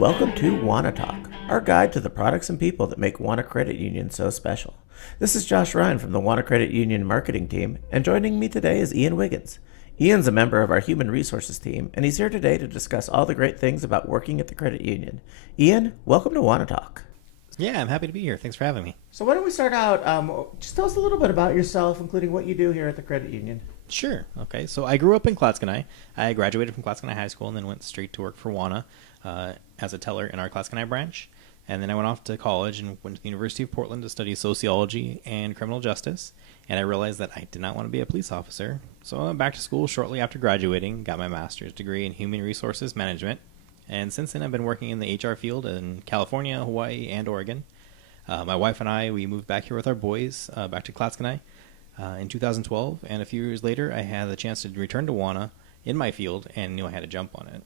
Welcome to Wauna Talk, our guide to the products and people that make Wauna Credit Union so special. This is Josh Ryan from the Wauna Credit Union marketing team, and joining me today is Ian Wiggins. Ian's a member of our human resources team, and he's here today to discuss all the great things about working at the credit union. Ian, welcome to Wauna Talk. Yeah, I'm happy to be here. Thanks for having me. So why don't we start out, just tell us a little bit about yourself, including what you do here at the credit union. Sure. Okay. So I grew up in Clatskanie. I graduated from Clatskanie High School and then went straight to work for Wauna as a teller in our Clatskanie branch. And then I went off to college and went to the University of Portland to study sociology and criminal justice. And I realized that I did not want to be a police officer. So I went back to school shortly after graduating, got my master's degree in human resources management. And since then, I've been working in the HR field in California, Hawaii, and Oregon. My wife and I, we moved back here with our boys, back to Clatskanie in 2012. And a few years later, I had the chance to return to Wauna in my field and knew I had to jump on it.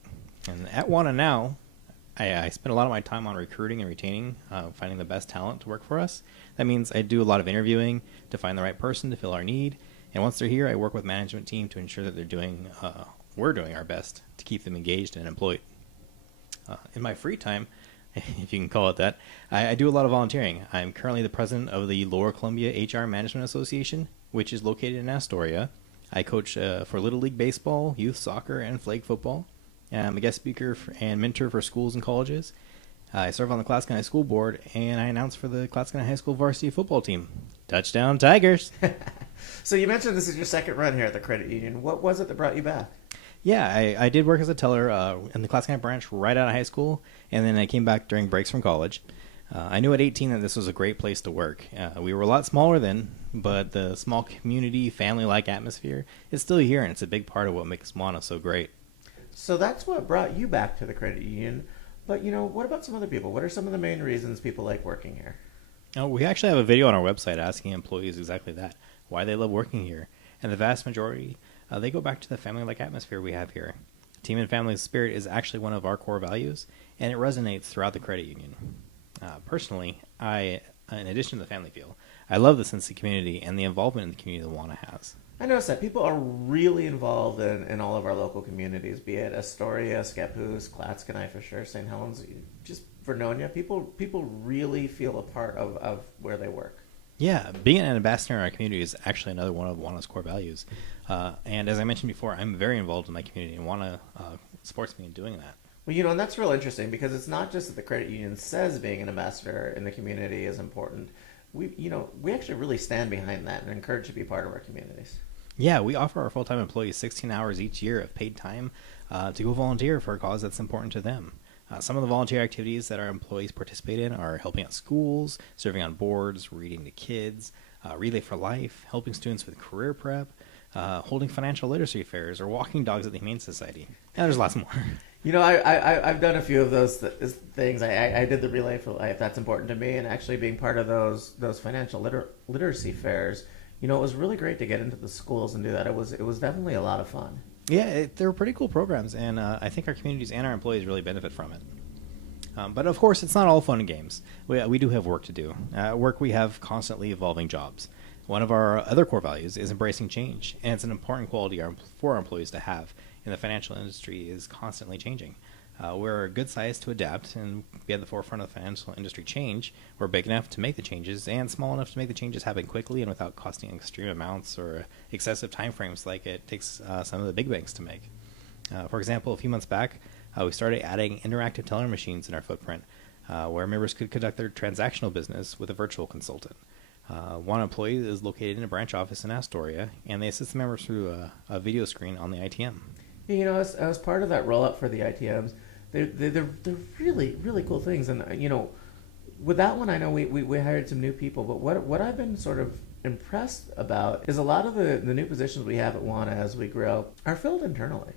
And at Wauna now, I spend a lot of my time on recruiting and retaining, finding the best talent to work for us. That means I do a lot of interviewing to find the right person to fill our need. And once they're here, I work with management team to ensure that we're doing our best to keep them engaged and employed. In my free time, if you can call it that, I do a lot of volunteering. I'm currently the president of the Lower Columbia HR Management Association, which is located in Astoria. I coach for Little League Baseball, youth soccer, and flag football. I'm a guest speaker and mentor for schools and colleges. I serve on the Clatskanie School Board, and I announce for the Clatskanie High School varsity football team. Touchdown, Tigers! So you mentioned this is your second run here at the credit union. What was it that brought you back? Yeah, I did work as a teller in the Clatskanie branch right out of high school, and then I came back during breaks from college. I knew at 18 that this was a great place to work. We were a lot smaller then, but the small community, family-like atmosphere is still here, and it's a big part of what makes Wauna so great. So that's what brought you back to the credit union. But, what about some other people? What are some of the main reasons people like working here? We actually have a video on our website asking employees exactly that, why they love working here. And the vast majority, they go back to the family-like atmosphere we have here. Team and family spirit is actually one of our core values, and it resonates throughout the credit union. Personally, in addition to the family feel, I love the sense of community and the involvement in the community that Wauna has. I noticed that people are really involved in all of our local communities, be it Astoria, Scappoose, Clatskanie for sure, St. Helens, just Vernonia. People really feel a part of where they work. Yeah, being an ambassador in our community is actually another one of Wauna's core values. And as I mentioned before, I'm very involved in my community, and Wauna supports me in doing that. Well, and that's real interesting because it's not just that the credit union says being an ambassador in the community is important. We actually really stand behind that and encourage to be part of our communities. Yeah, we offer our full-time employees 16 hours each year of paid time to go volunteer for a cause that's important to them. Some of the volunteer activities that our employees participate in are helping at schools, serving on boards, reading to kids, Relay for Life, helping students with career prep, holding financial literacy fairs, or walking dogs at the Humane Society. And there's lots more. I've done a few of those things. I did the Relay for Life. That's important to me, and actually being part of those financial literacy fairs. It was really great to get into the schools and do that. It was definitely a lot of fun. Yeah, they were pretty cool programs, and I think our communities and our employees really benefit from it. But of course, it's not all fun and games. We do have work to do. At work, we have constantly evolving jobs. One of our other core values is embracing change, and it's an important quality for our employees to have. And the financial industry is constantly changing. We're good size to adapt and be at the forefront of financial industry change. We're big enough to make the changes and small enough to make the changes happen quickly and without costing extreme amounts or excessive time frames like it takes some of the big banks to make. For example, a few months back, we started adding interactive teller machines in our footprint where members could conduct their transactional business with a virtual consultant. One employee is located in a branch office in Astoria, and they assist the members through a video screen on the ITM. As part of that roll-up for the ITMs, they're really, really cool things. And, with that one, I know we hired some new people, but what I've been sort of impressed about is a lot of the new positions we have at Wauna as we grow are filled internally.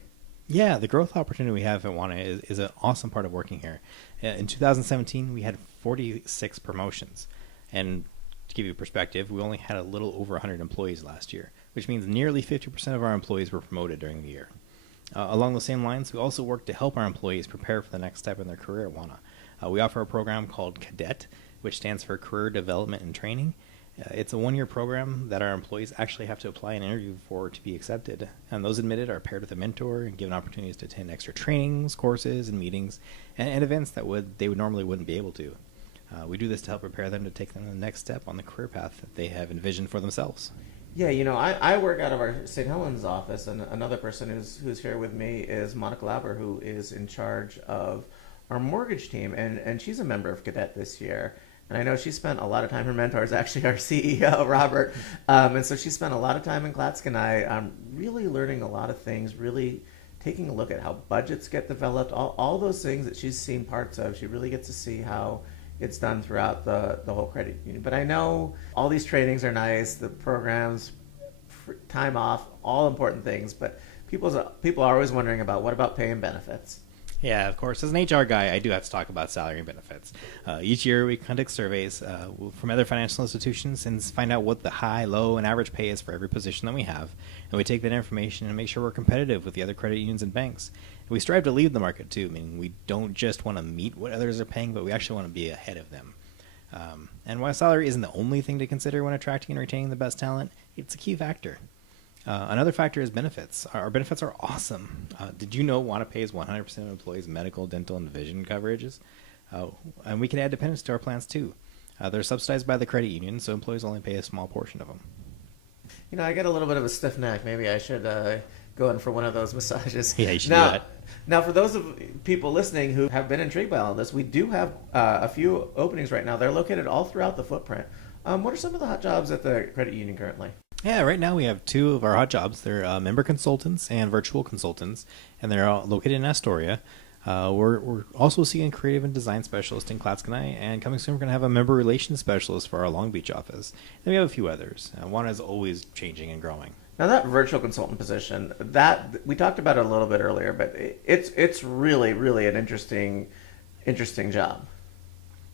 Yeah, the growth opportunity we have at Wauna is an awesome part of working here. In 2017, we had 46 promotions. And to give you perspective, we only had a little over 100 employees last year, which means nearly 50% of our employees were promoted during the year. Along those same lines, we also work to help our employees prepare for the next step in their career at Wauna. We offer a program called Cadet, which stands for Career Development and Training, It's a 1-year program that our employees actually have to apply and interview for to be accepted. And those admitted are paired with a mentor and given opportunities to attend extra trainings, courses, and meetings, and events that they would normally wouldn't be able to. We do this to help prepare them to take them to the next step on the career path that they have envisioned for themselves. Yeah, I work out of our St. Helens office, and another person who's here with me is Monica Lauber, who is in charge of our mortgage team, and she's a member of Cadet this year. And I know she spent a lot of time, her mentor is actually our CEO, Robert, and so she spent a lot of time in Klatskanai really learning a lot of things, really taking a look at how budgets get developed, all those things that she's seen parts of. She really gets to see how it's done throughout the whole credit union. But I know all these trainings are nice, the programs, time off, all important things, but people are always wondering about, what about pay and benefits? Yeah, of course. As an HR guy, I do have to talk about salary and benefits. Each year, we conduct surveys from other financial institutions and find out what the high, low, and average pay is for every position that we have. And we take that information and make sure we're competitive with the other credit unions and banks. And we strive to lead the market, too. I mean, we don't just want to meet what others are paying, but we actually want to be ahead of them. And while salary isn't the only thing to consider when attracting and retaining the best talent, it's a key factor. Another factor is benefits. Our benefits are awesome. Did you know Wauna pays 100% of employees' medical, dental, and vision coverages? And we can add dependents to our plans, too. They're subsidized by the credit union, so employees only pay a small portion of them. I get a little bit of a stiff neck. Maybe I should go in for one of those massages. Yeah, you should do that. Now, for those of people listening who have been intrigued by all this, we do have a few openings right now. They're located all throughout the footprint. What are some of the hot jobs at the credit union currently? Yeah, right now we have 2 of our hot jobs. They're member consultants and virtual consultants, and they're all located in Astoria. We're also seeing creative and design specialist in Klatskanai, and coming soon we're going to have a member relations specialist for our Long Beach office. And we have a few others. Wauna is always changing and growing. Now, that virtual consultant position, that we talked about it a little bit earlier, but it's really, really an interesting job.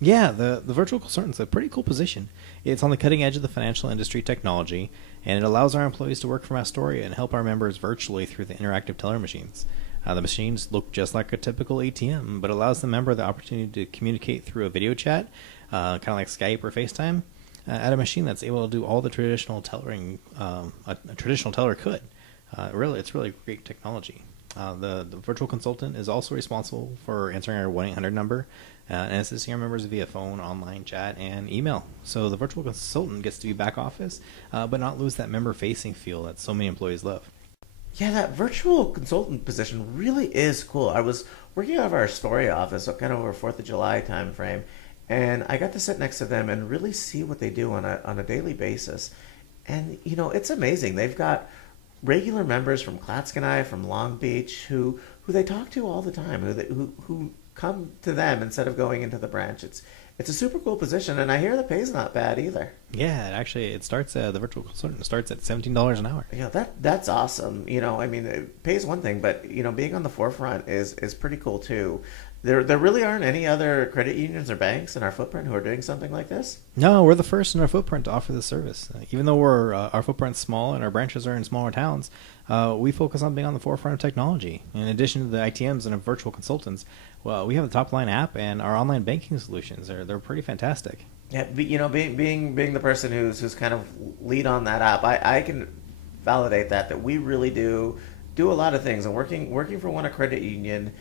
Yeah, the virtual consultant's a pretty cool position. It's on the cutting edge of the financial industry technology, and it allows our employees to work from Astoria and help our members virtually through the interactive teller machines. The machines look just like a typical ATM, but allows the member the opportunity to communicate through a video chat, kind of like Skype or FaceTime, at a machine that's able to do all the traditional tellering a traditional teller could. It's really great technology. The virtual consultant is also responsible for answering our 1-800 number and assisting our members via phone, online chat, and email. So the virtual consultant gets to be back office, but not lose that member-facing feel that so many employees love. Yeah, that virtual consultant position really is cool. I was working out of our Astoria office, so kind of over 4th of July time frame, and I got to sit next to them and really see what they do on a daily basis. And, it's amazing. They've got regular members from Klatskanai, from Long Beach, who they talk to all the time, who come to them instead of going into the branch. It's a super cool position, and I hear the pay's not bad either. Yeah, actually, it starts. The virtual consultant starts at $17 an hour. Yeah, that's awesome. It pays one thing, but being on the forefront is pretty cool too. There really aren't any other credit unions or banks in our footprint who are doing something like this? No, we're the first in our footprint to offer this service. Even though our footprint's small and our branches are in smaller towns, we focus on being on the forefront of technology. In addition to the ITMs and our virtual consultants, well, we have the top line app and our online banking solutions. They're pretty fantastic. Yeah, being the person who's kind of lead on that app, I can validate that we really do a lot of things. And working for Wauna Credit Union,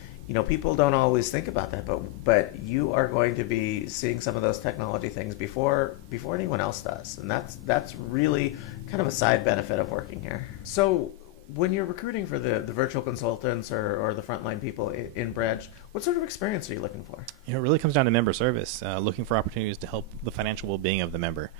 people don't always think about that, but you are going to be seeing some of those technology things before anyone else does, and that's really kind of a side benefit of working here. So, when you're recruiting for the virtual consultants or the frontline people in branch, what sort of experience are you looking for? It really comes down to member service, looking for opportunities to help the financial well-being of the member.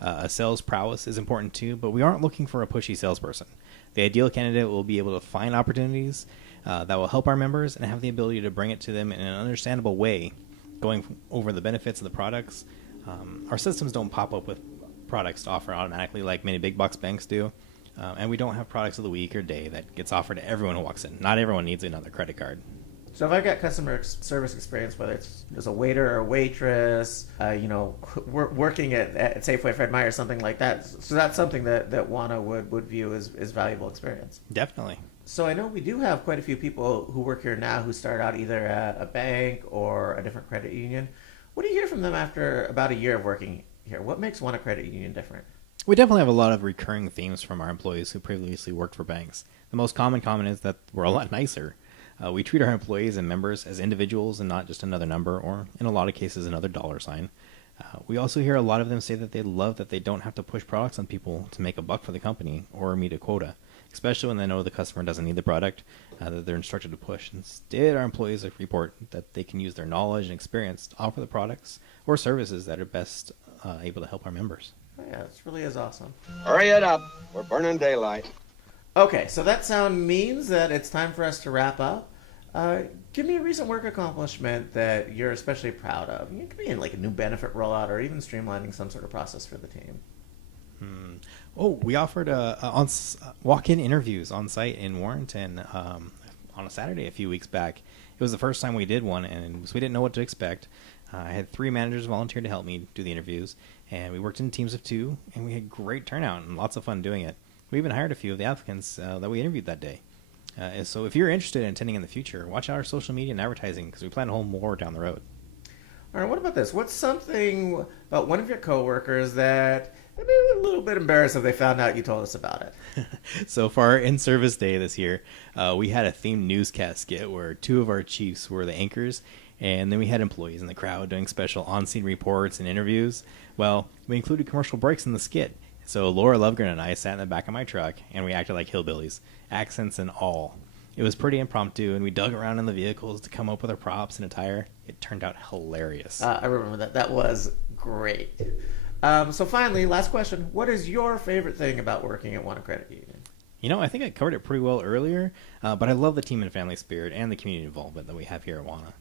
A sales prowess is important too, but we aren't looking for a pushy salesperson. The ideal candidate will be able to find opportunities that will help our members and have the ability to bring it to them in an understandable way, going over the benefits of the products. Our systems don't pop up with products to offer automatically like many big box banks do. And we don't have products of the week or day that gets offered to everyone who walks in. Not everyone needs another credit card. So if I've got customer service experience, whether it's as a waiter or a waitress, working at Safeway, Fred Meyer, something like that, so that's something that Wauna would view as valuable experience. Definitely. So I know we do have quite a few people who work here now who start out either at a bank or a different credit union. What do you hear from them after about a year of working here. What makes Wauna Credit Union different? We definitely have a lot of recurring themes from our employees who previously worked for banks. The most common is that we're a lot nicer. We treat our employees and members as individuals and not just another number, or in a lot of cases, another dollar sign. We also hear a lot of them say that they love that they don't have to push products on people to make a buck for the company or meet a quota, especially when they know the customer doesn't need the product that they're instructed to push. Instead, our employees report that they can use their knowledge and experience to offer the products or services that are best able to help our members. Oh, yeah, this really is awesome. Hurry it up. We're burning daylight. Okay, so that sound means that it's time for us to wrap up. Give me a recent work accomplishment that you're especially proud of. It could be in like a new benefit rollout or even streamlining some sort of process for the team. Oh, we offered walk-in interviews on site in Warrenton on a Saturday a few weeks back. It was the first time we did one, and so we didn't know what to expect. I had 3 managers volunteer to help me do the interviews, and we worked in teams of 2, and we had great turnout and lots of fun doing it. We even hired a few of the applicants that we interviewed that day. And so if you're interested in attending in the future, watch out our social media and advertising because we plan to hold more down the road. All right, what about this? What's something about one of your coworkers that they'd be a little bit embarrassed if they found out you told us about it? So for our in-service day this year, we had a themed newscast skit where 2 of our chiefs were the anchors, and then we had employees in the crowd doing special on-scene reports and interviews. Well, we included commercial breaks in the skit. So Laura Lovegren and I sat in the back of my truck, and we acted like hillbillies, accents and all. It was pretty impromptu, and we dug around in the vehicles to come up with our props and attire. It turned out hilarious. I remember that. That was great. So finally, last question. What is your favorite thing about working at Wauna Credit Union? You know, I think I covered it pretty well earlier, but I love the team and family spirit and the community involvement that we have here at Wauna.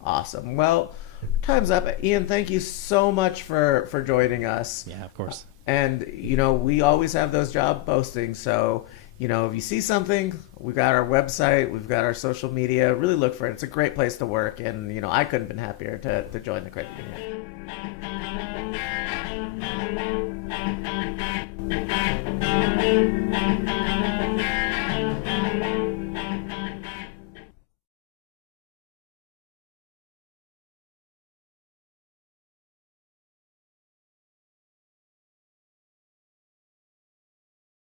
Awesome. Well, time's up. Ian, thank you so much for joining us. Yeah, of course. And, we always have those job postings. So, if you see something, we've got our website, we've got our social media. Really look for it. It's a great place to work. And, I couldn't have been happier to join the credit union.